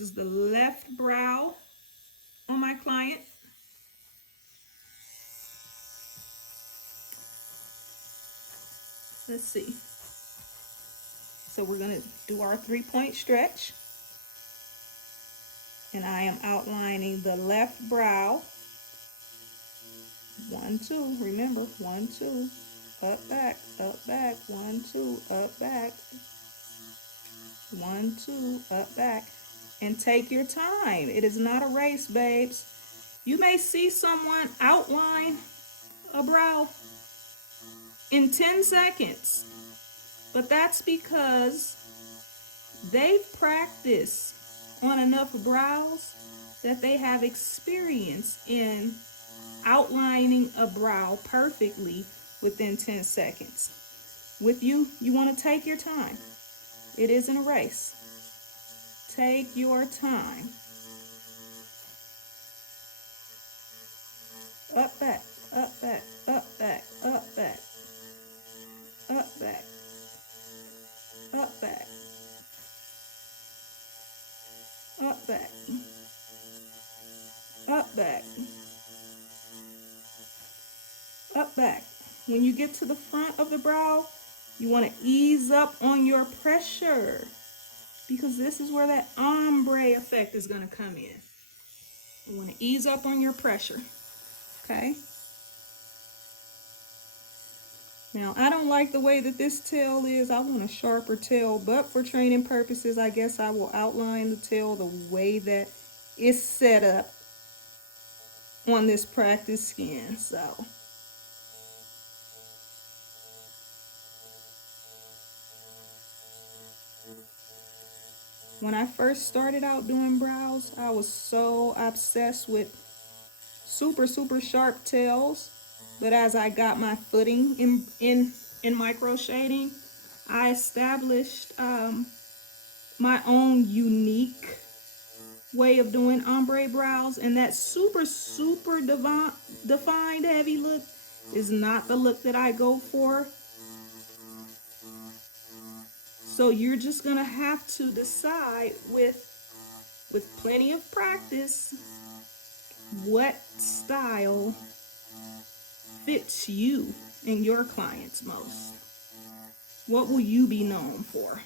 This is the left brow on my client. Let's see. So we're going to do our 3-point stretch. And I am outlining the left brow. 1, 2, remember, 1, 2, up, back, 1, 2, up, back, 1, 2, up, back. And take your time. It is not a race, babes. You may see someone outline a brow in 10 seconds, but that's because they've practiced on enough brows that they have experience in outlining a brow perfectly within 10 seconds. With you, you want to take your time. It isn't a race. Take your time. Up, back, up, back, up, back, up, back, up, back, up, back, up, back, up, back, up, back. When you get to the front of the brow, you want to ease up on your pressure, because this is where that ombre effect is going to come in. You want to ease up on your pressure, okay? Now, I don't like the way that this tail is. I want a sharper tail, but for training purposes, I guess I will outline the tail the way that it's set up on this practice skin, so. When I first started out doing brows, I was so obsessed with super sharp tails. But as I got my footing in micro shading, I established my own unique way of doing ombre brows. And that super defined heavy look is not the look that I go for. So you're just gonna have to decide with plenty of practice what style fits you and your clients most. What will you be known for?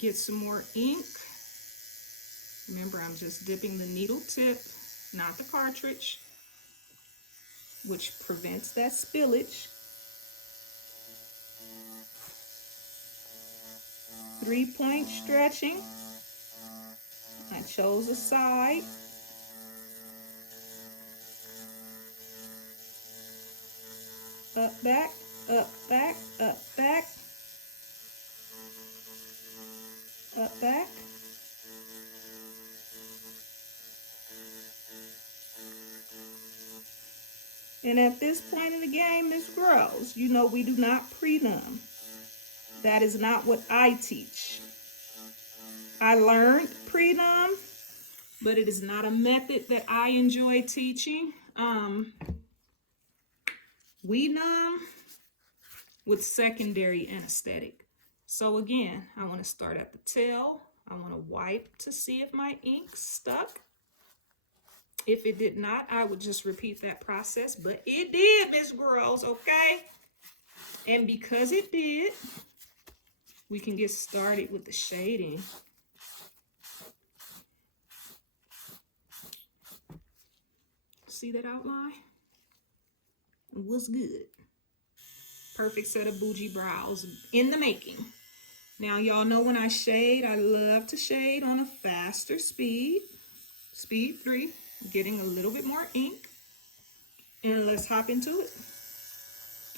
Get some more ink. Remember, I'm just dipping the needle tip, not the cartridge, which prevents that spillage. 3-point stretching. I chose a side. Up, back, up, back, up, back, up, back. And at this point in the game, Miss Girls, you know we do not pre-numb. That is not what I teach. I learned pre-numb, but it is not a method that I enjoy teaching. We numb with secondary anesthetic. So again, I want to start at the tail. I want to wipe to see if my ink stuck. If it did not, I would just repeat that process, but it did, Miss Girls, okay? And because it did, we can get started with the shading. See that outline? What's good? Perfect set of bougie brows in the making. Now, y'all know when I shade, I love to shade on a faster speed. Speed 3, getting a little bit more ink. And let's hop into it.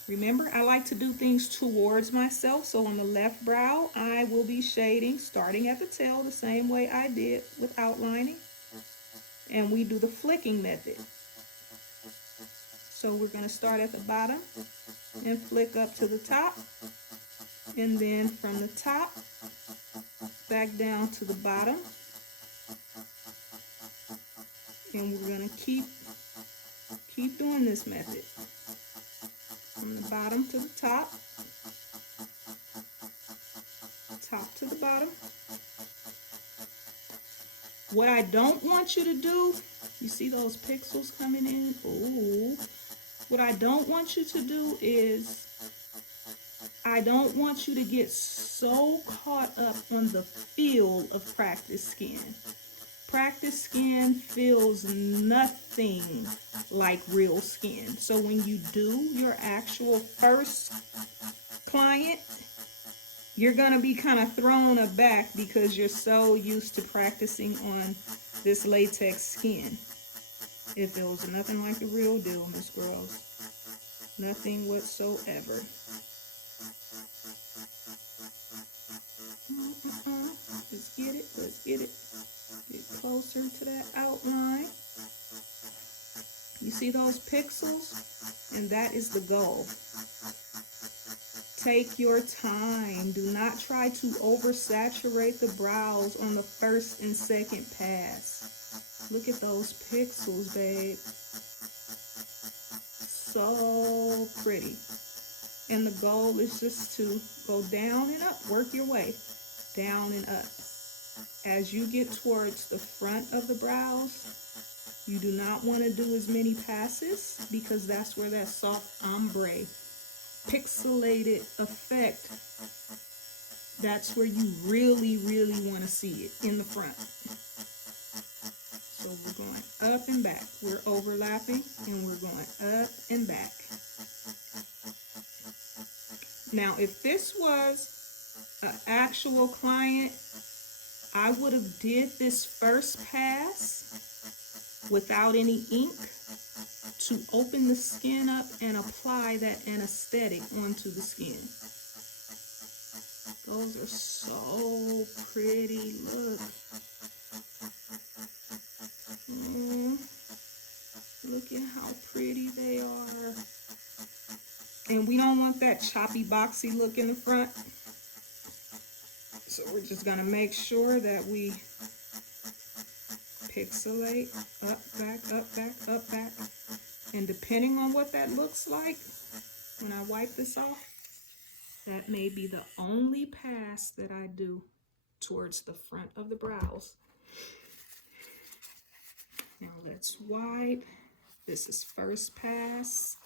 Remember, I like to do things towards myself. So on the left brow, I will be shading, starting at the tail the same way I did with outlining. And we do the flicking method. So we're going to start at the bottom and flick up to the top. And then from the top, back down to the bottom. And we're going to keep doing this method. From the bottom to the top, top to the bottom. What I don't want you to do, you see those pixels coming in? Ooh. What I don't want you to do is, I don't want you to get so caught up on the feel of practice skin. Practice skin feels nothing like real skin. So when you do your actual first client, you're gonna be kind of thrown aback because you're so used to practicing on this latex skin. It feels nothing like the real deal, Miss Girls. Nothing whatsoever. Let's get it, let's get it. Get closer to that outline. You see those pixels? And that is the goal. Take your time. Do not try to oversaturate the brows on the first and second pass. Look at those pixels, babe. So pretty. And the goal is just to go down and up. Work your way down and up. As you get towards the front of the brows, you do not want to do as many passes because that's where that soft ombre, pixelated effect, that's where you really, really want to see it, in the front. So we're going up and back. We're overlapping and we're going up and back. Now, if this was an actual client, I would have did this first pass without any ink to open the skin up and apply that anesthetic onto the skin. Those are so pretty. Look. Look at how pretty they are. And we don't want that choppy, boxy look in the front. So we're just going to make sure that we pixelate up, back, up, back, up, back. And depending on what that looks like, when I wipe this off, that may be the only pass that I do towards the front of the brows. Now let's wipe. This is first pass.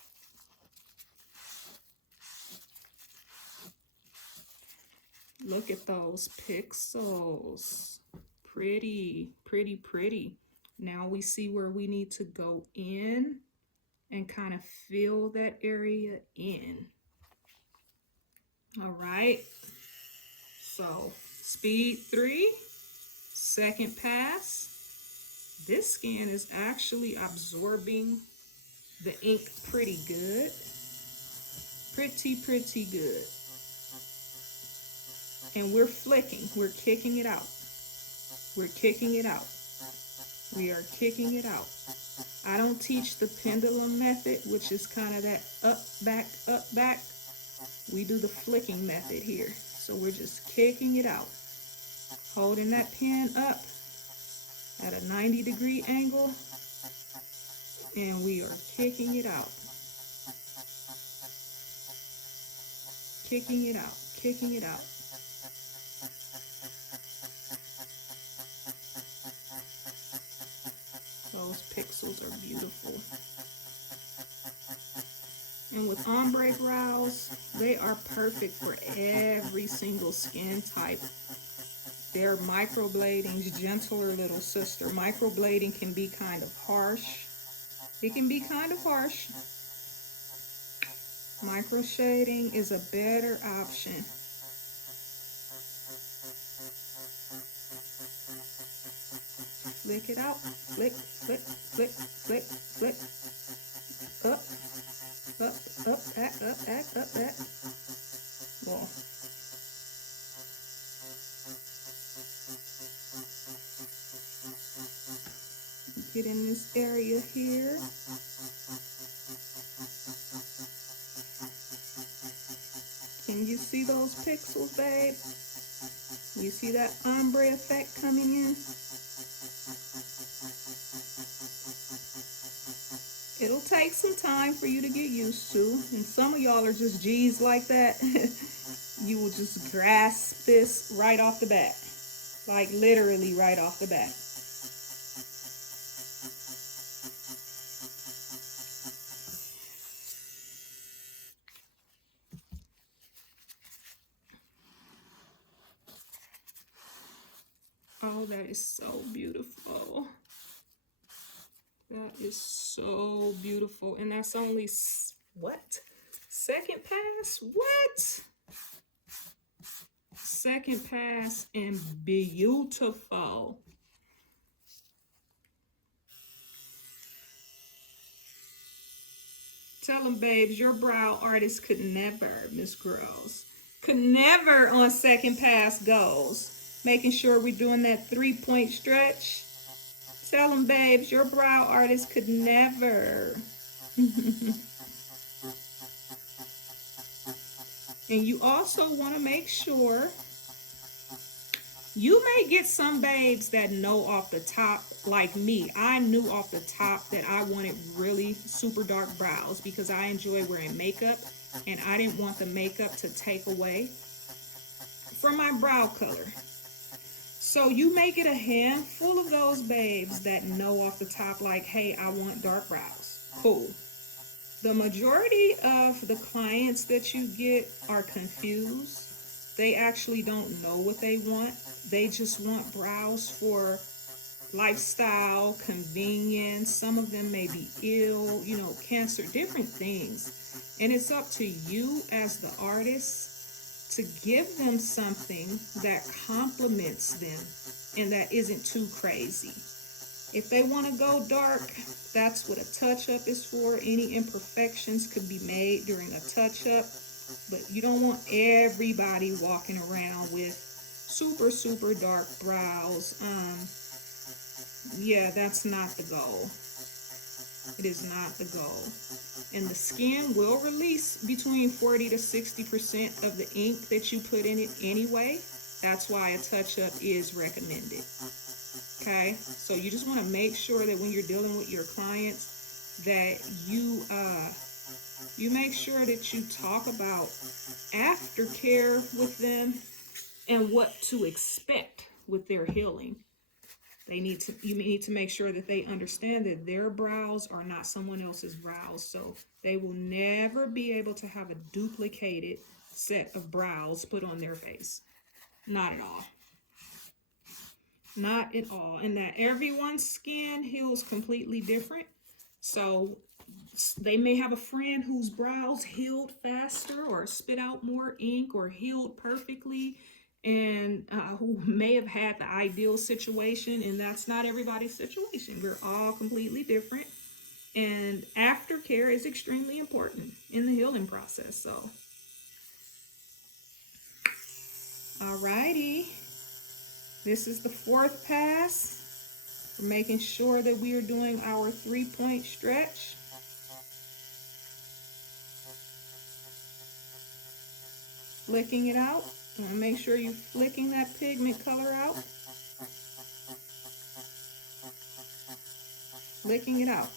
Look at those pixels. Pretty, pretty, pretty. Now we see where we need to go in and kind of fill that area in. All right. So speed 3, second pass. This skin is actually absorbing the ink pretty good. Pretty, pretty good. And we're flicking, we're kicking it out. We're kicking it out. We are kicking it out. I don't teach the pendulum method, which is kind of that up, back. We do the flicking method here. So we're just kicking it out. Holding that pen up at a 90-degree angle. And we are kicking it out. Kicking it out, kicking it out. Those pixels are beautiful. And with ombre brows, they are perfect for every single skin type. They're microblading's gentler little sister. Microblading can be kind of harsh. It can be kind of harsh. Micro shading is a better option. Flick it out. Flick, flick, flick, flick, flick. Up, back, up, back, up, back. Whoa. Get in this area here. Can you see those pixels, babe? You see that ombre effect coming in? It'll take some time for you to get used to, and some of y'all are just G's like that. You will just grasp this right off the bat. Like literally right off the bat. Oh, that is so beautiful. That is so beautiful. And that's only, what? Second pass? What? Second pass and beautiful. Tell them, babes, your brow artist could never, Miss Girls, could never on second pass goes. Making sure we're doing that 3-point stretch. Tell them, babes, your brow artist could never. And you also want to make sure, you may get some babes that know off the top, like me. I knew off the top that I wanted really super dark brows because I enjoy wearing makeup and I didn't want the makeup to take away from my brow color. So you may get a handful of those babes that know off the top, like, hey, I want dark brows. Cool. The majority of the clients that you get are confused. They actually don't know what they want. They just want brows for lifestyle, convenience. Some of them may be ill, you know, cancer, different things. And it's up to you as the artist to give them something that complements them and that isn't too crazy. If they want to go dark, that's what a touch-up is for. Any imperfections could be made during a touch-up, but you don't want everybody walking around with super, super dark brows. Yeah, that's not the goal. It is not the goal. And the skin will release between 40 to 60% of the ink that you put in it anyway. That's why a touch-up is recommended. Okay, so you just want to make sure that when you're dealing with your clients that you make sure that you talk about aftercare with them and what to expect with their healing. You need to make sure that they understand that their brows are not someone else's brows, so they will never be able to have a duplicated set of brows put on their face. Not at all. Not at all. And that everyone's skin heals completely different. So they may have a friend whose brows healed faster or spit out more ink or healed perfectly, and who may have had the ideal situation, and that's not everybody's situation. We're all completely different, and aftercare is extremely important in the healing process. So, alrighty, this is the fourth pass. We're making sure that we are doing our 3-point stretch. Flicking it out. And make sure you're flicking that pigment color out. Flicking it out.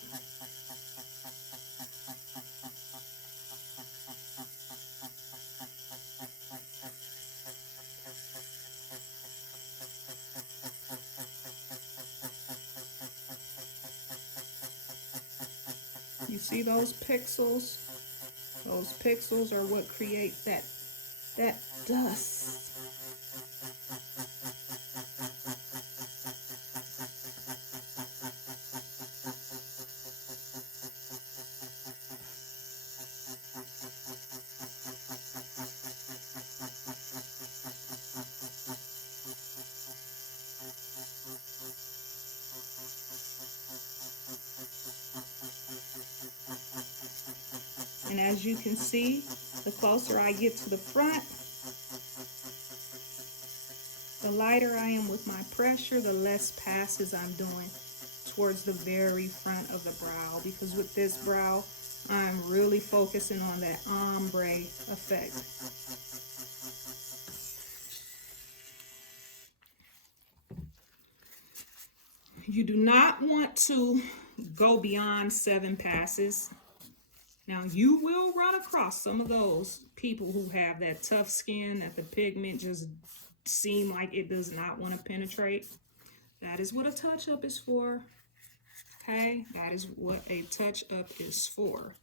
You see those pixels? Those pixels are what create that dust. And as you can see, the closer I get to the front, the lighter I am with my pressure, the less passes I'm doing towards the very front of the brow. Because with this brow, I'm really focusing on that ombre effect. You do not want to go beyond 7 passes. Now, you will run across some of those people who have that tough skin that the pigment just seem like it does not want to penetrate. That is what a touch-up is for. Okay, that is what a touch-up is for.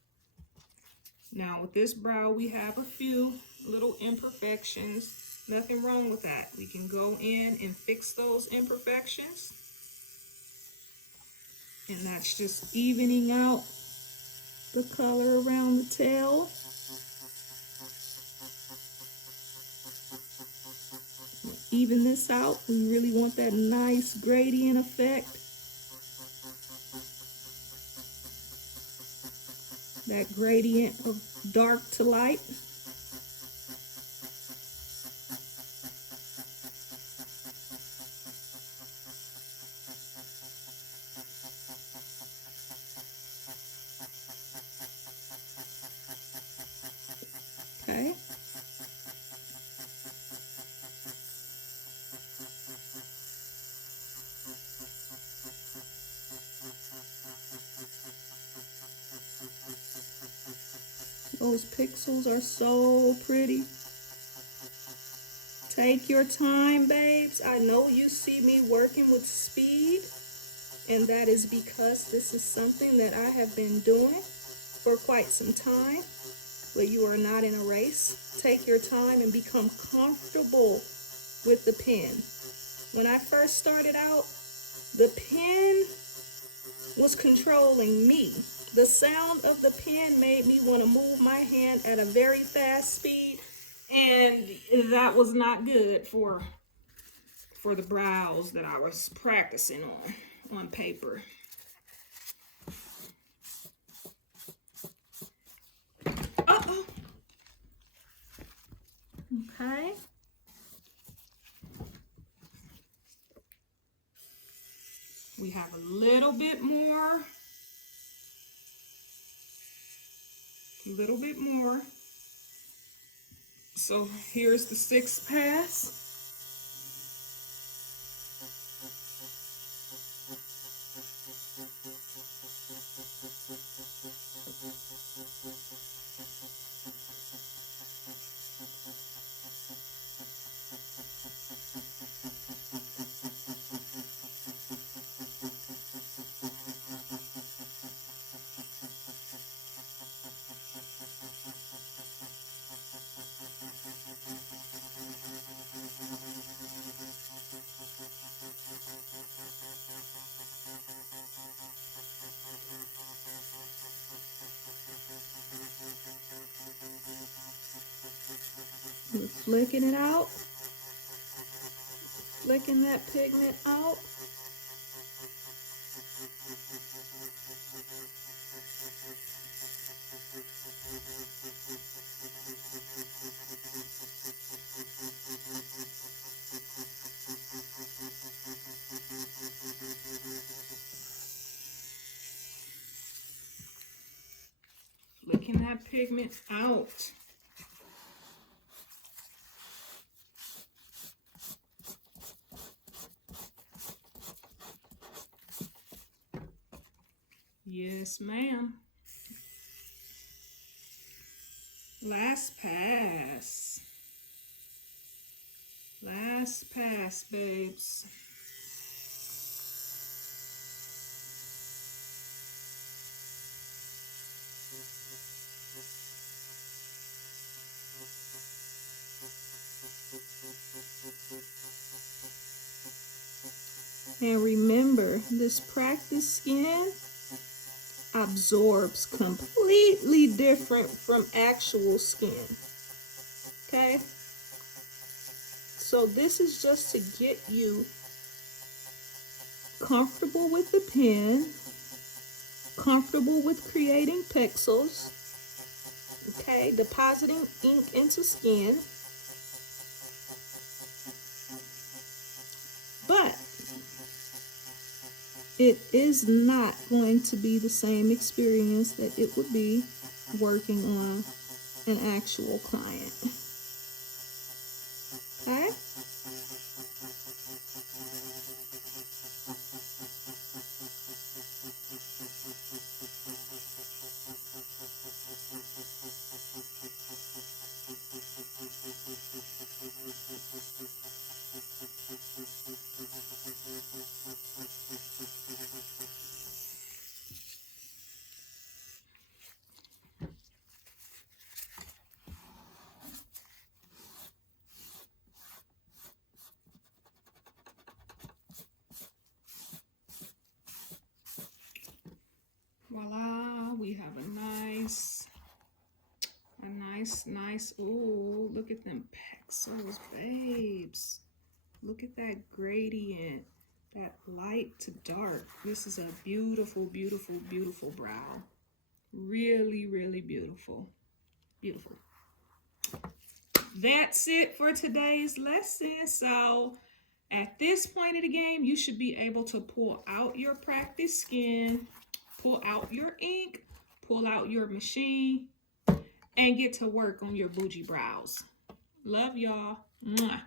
Now with this brow, we have a few little imperfections. Nothing wrong with that. We can go in and fix those imperfections. And that's just evening out the color around the tail. Even this out. We really want that nice gradient effect. That gradient of dark to light. Okay. Those pixels are so pretty. Take your time, babes. I know you see me working with speed, and that is because this is something that I have been doing for quite some time. But you are not in a race. Take your time and become comfortable with the pen. When I first started out, the pen was controlling me. The sound of the pen made me want to move my hand at a very fast speed, and that was not good for the brows that I was practicing on paper. Uh-oh. Okay. We have a little bit more. A little bit more. So here's the 6th pass. We're flicking it out, flicking that pigment out. Flicking that pigment out. Yes, ma'am. Last pass. Last pass, babes. And remember, this practice skin absorbs completely different from actual skin. Okay? So this is just to get you comfortable with the pen, comfortable with creating pixels, okay, depositing ink into skin. But it is not going to be the same experience that it would be working on an actual client. Okay? nice. Oh, look at them pixels, babes. Look at that gradient, that light to dark. This is a beautiful, beautiful, beautiful brow. Really, really beautiful. Beautiful. That's it for today's lesson. So at this point of the game, you should be able to pull out your practice skin, pull out your ink, pull out your machine, and get to work on your bougie brows. Love y'all. Mwah.